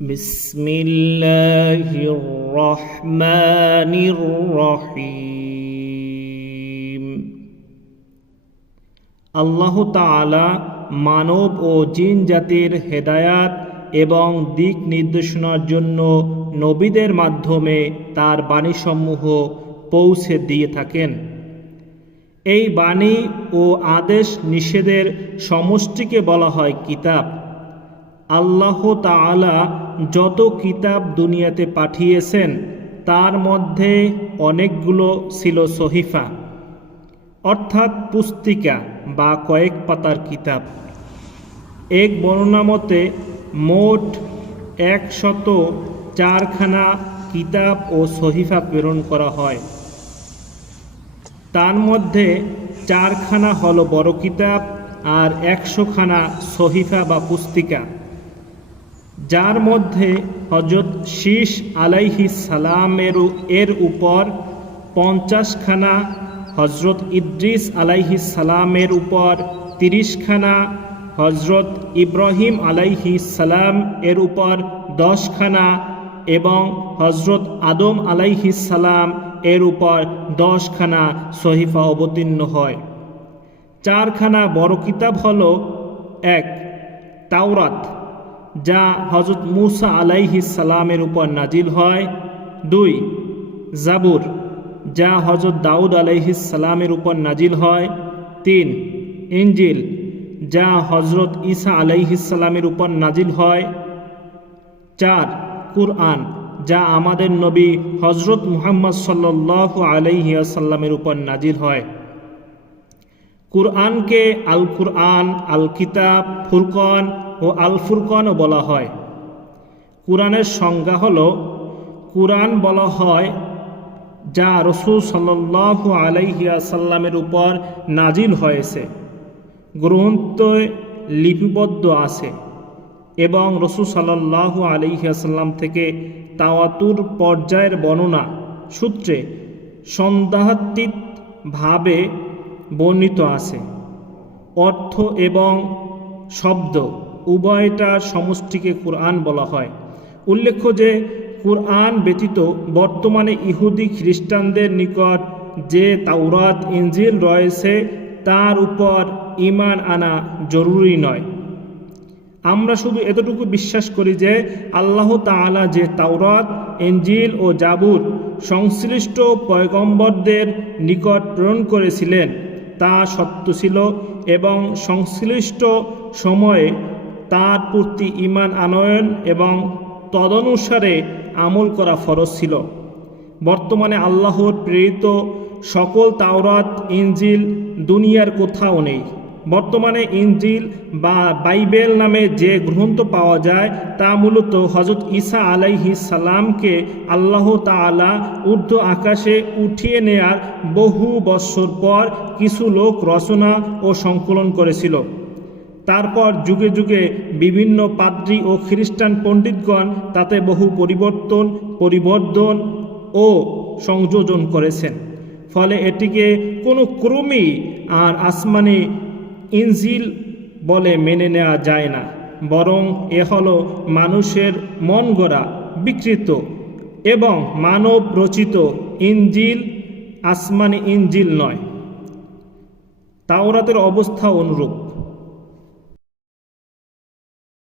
بسم الله الرحمن الرحيم আল্লাহ তাআলা মানব ও জিন জাতির হেদায়াত এবং দিক নির্দেশনার জন্য নবীদের মাধ্যমে তার বাণীসমূহ পৌঁছে দিয়ে থাকেন এই বাণী ও আদেশ নিষেধের সমষ্টিকে বলা হয় কিতাব আল্লাহ তাআলা যত কিতাব দুনিয়াতে পাঠিয়েছেন, তার মধ্যে অনেকগুলো ছিল সহিফা, অর্থাৎ পুস্তিকা বা কয়েক পাতার কিতাব। এক বর্ণনা মতে, মোট একশত চারখানা কিতাব ও সহিফা প্রেরণ করা হয়। তার মধ্যে চারখানা হলো বড় কিতাব আর একশোখানা সহিফা বা পুস্তিকা। যার মধ্যে হজরত শীষ আলাইহি সালামের এর উপর পঞ্চাশখানা হজরত ইদ্রিস আলাইহি সালামের উপর তিরিশখানা হজরত ইব্রাহিম আলাইহি সালাম এর উপর দশখানা এবং হজরত আদম আলাইহি সালাম এর উপর দশখানা সহিফা অবতীর্ণ হয়। চারখানা বড় কিতাব হল এক, তাওরাত। যা হজরত মুসা আলাইহি সালামের উপর নাজিল হয়। দুই, জাবুর, যা হজরত দাউদ আলাইহি সালামের উপর নাজিল হয়। তিন ইঞ্জিল যা হজরত ঈসা আলাইহি সালামের উপর নাজিল হয়। চার, কুরআন, যা আমাদের নবী হজরত মুহাম্মদ সাল্লাহ আলাইহিয়াসাল্লামের উপর নাজিল হয়। কুরআনকে আল কুরআন আল কিতাব ফুরকন ও আল ফুরকনও বলা হয়। কুরআনের সংজ্ঞা হল, কুরআন বলা হয়, যা রসুল সাল্লাহ আলাইহিয়াসাল্লামের উপর নাজিল হয়েছে, গ্রন্থে লিপিবদ্ধ আছে এবং রসুল সাল্লাহ আলিহাসাল্লাম থেকে তাওয়াতুর পর্যায়ের বর্ণনা সূত্রে সন্দেহাতীতভাবে বর্ণিত আছে। অর্থ এবং শব্দ উভয়টার সমষ্টিকে কোরআন বলা হয়। উল্লেখ্য যে, কোরআন ব্যতীত বর্তমানে ইহুদি খ্রিস্টানদের নিকট যে তাওরাত ইঞ্জিল রয়েছে, তার উপর ইমান আনা জরুরি নয়। আমরা শুধু এতটুকু বিশ্বাস করি যে, আল্লাহ তাআলা যে তাওরাত এঞ্জিল ও জাবুর সংশ্লিষ্ট পয়গম্বরদের নিকট প্রেরণ করেছিলেন, তা সত্য ছিল এবং সংশ্লিষ্ট সময়ে তার প্রতি ইমান আনয়ন এবং তদনুসারে আমল করা ফরজ ছিল। বর্তমানে আল্লাহর প্রেরিত সকল তাওরাত ইঞ্জিল দুনিয়ার কোথাও নেই। বর্তমানে ইঞ্জিল বা বাইবেল নামে যে গ্রন্থ পাওয়া যায়, তা মূলত হজরত ঈসা আলাইহি সালামকে আল্লাহ তালা ঊর্ধ্ব আকাশে উঠিয়ে নেয়ার বহু বৎসর পর কিছু লোক রচনা ও সংকলন করেছিল। তারপর যুগে যুগে বিভিন্ন পাদ্রী ও খ্রিস্টান পণ্ডিতগণ তাতে বহু পরিবর্তন, পরিবর্ধন ও সংযোজন করেছেন। ফলে এটিকে কোনো ক্রমেই আর আসমানি ইনজিল বলে মেনে নেওয়া যায় না, বরং এ হলো মানুষের মন গড়া, বিকৃত এবং মানব রচিত ইনজিল, আসমানি ইঞ্জিল নয়। তাওরাতের অবস্থা অনুরূপ।